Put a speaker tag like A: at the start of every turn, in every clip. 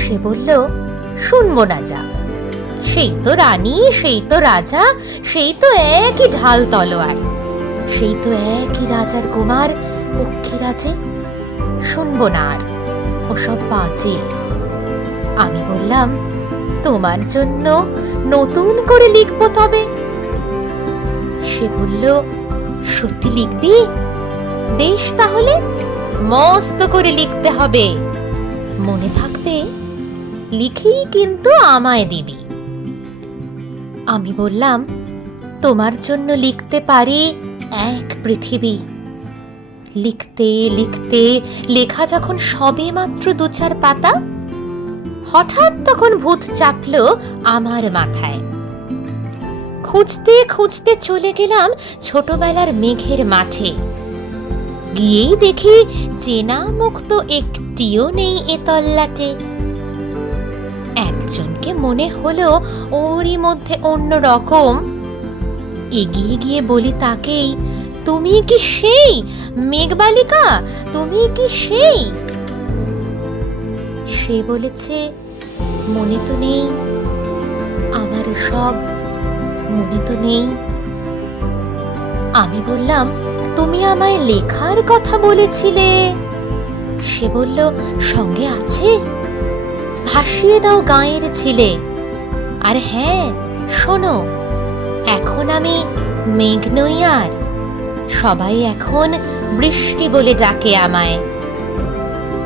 A: সে বলল শুনব না যা সেই তো রানী সেই তো রাজা সেই তো একই ঢাল তলোয়ার সেই তো একই রাজার কুমার পক্ষী রাজে শুনব না আর ওসব বাঁচে আমি বললাম তোমার জন্য নতুন করে লিখব তবে সে বলল সত্যি লিখবি বেশ তাহলে মস্ত করে লিখতে হবে মনে থাকবে লিখেই কিন্তু আমায় দিবি আমি বললাম তোমার জন্য লিখতে পারি এক পৃথিবী লিখতে লিখতে লেখা যখন সবে মাত্র দু চার পাতা হঠাৎ তখন ভূত চাপল আমার মাথায় খুঁজতে খুঁজতে চলে গেলাম ছোটবেলার মেঘের মাঠে গিয়েই দেখি চেনা মুক্ত একটিও নেই এ তল্লাটে একজনকে মনে হলো ওরই মধ্যে অন্য রকম এগিয়ে গিয়ে বলি তাকেই তুমি কি সেই মেঘবালিকা তুমি কি সেই সে বলেছে মনে তো নেই আমার সব মনে তো নেই আমি বললাম তুমি আমায় লেখার কথা বলেছিলে সে বলল সঙ্গে আছে ভাসিয়ে দাও গাঁয়ের ছিলে আর হ্যাঁ শোনো এখন আমি মেঘ নই আর সবাই এখন বৃষ্টি বলে ডাকে আমায়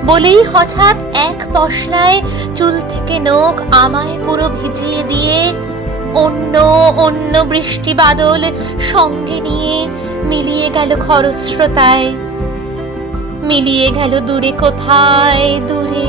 A: বলেই হঠাৎ এক পশলায় চুল থেকে নখ আমায় পুরো ভিজিয়ে দিয়ে অন্য অন্য বৃষ্টি বাদল সঙ্গে নিয়ে মিলিয়ে গেল খরস্রোতায় মিলিয়ে গেল দূরে কোথায় দূরে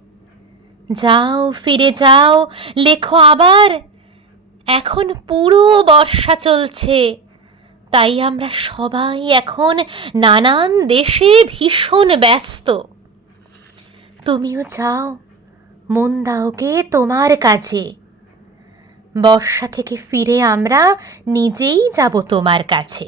A: যাও ফিরে যাও লেখো আবার এখন পুরো বর্ষা চলছে তাই আমরা সবাই এখন নানান দেশে ভীষণ ব্যস্ত তুমিও যাও মন দাওকে তোমার কাছে বর্ষা থেকে ফিরে আমরা নিজেই যাব তোমার কাছে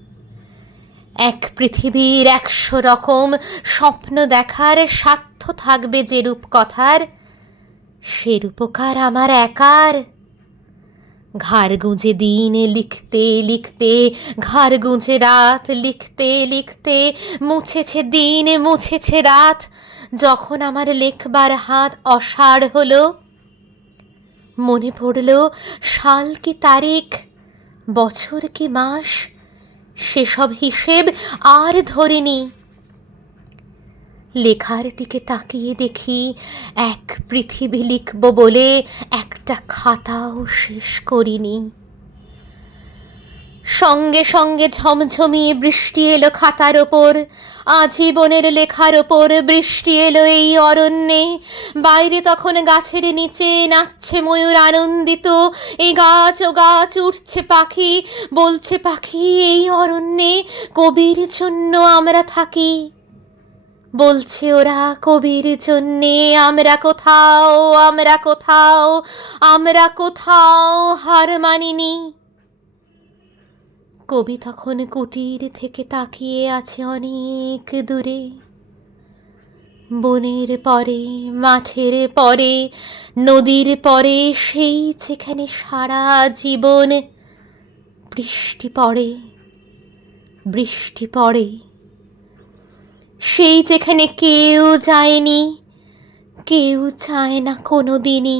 A: এক পৃথিবীর একশো রকম স্বপ্ন দেখার স্বার্থ থাকবে যে রূপকথার সে রূপকার আমার একার ঘাড় গুঁজে দিন লিখতে লিখতে ঘাড় গুঁজে রাত লিখতে লিখতে মুছেছে দিন মুছেছে রাত যখন আমার লেখবার হাত অসাড় হলো মনে পড়ল সাল কি তারিখ বছর কি মাস সেসব হিসেব আর ধরিনি লেখার দিকে তাকিয়ে দেখি এক পৃথিবী লিখব বলে একটা খাতাও শেষ করিনি সঙ্গে সঙ্গে ঝমঝমিয়ে বৃষ্টি এলো খাতার ওপর আজীবনের লেখার ওপর বৃষ্টি এলো এই অরণ্যে বাইরে তখন গাছের নিচে নাচছে ময়ূর আনন্দিত এ গাছ ও গাছ উঠছে পাখি বলছে পাখি এই অরণ্যে কবির জন্য আমরা থাকি বলছে ওরা কবির জন্যে আমরা কোথাও আমরা কোথাও আমরা কোথাও হার মানিনি কবি তখন কুটির থেকে তাকিয়ে আছে অনেক দূরে বনের পরে মাঠের পরে নদীর পরে সেই যেখানে সারা জীবন বৃষ্টি পড়ে বৃষ্টি পড়ে সেই যেখানে কেউ যায়নি কেউ চায় না কোনো দিনই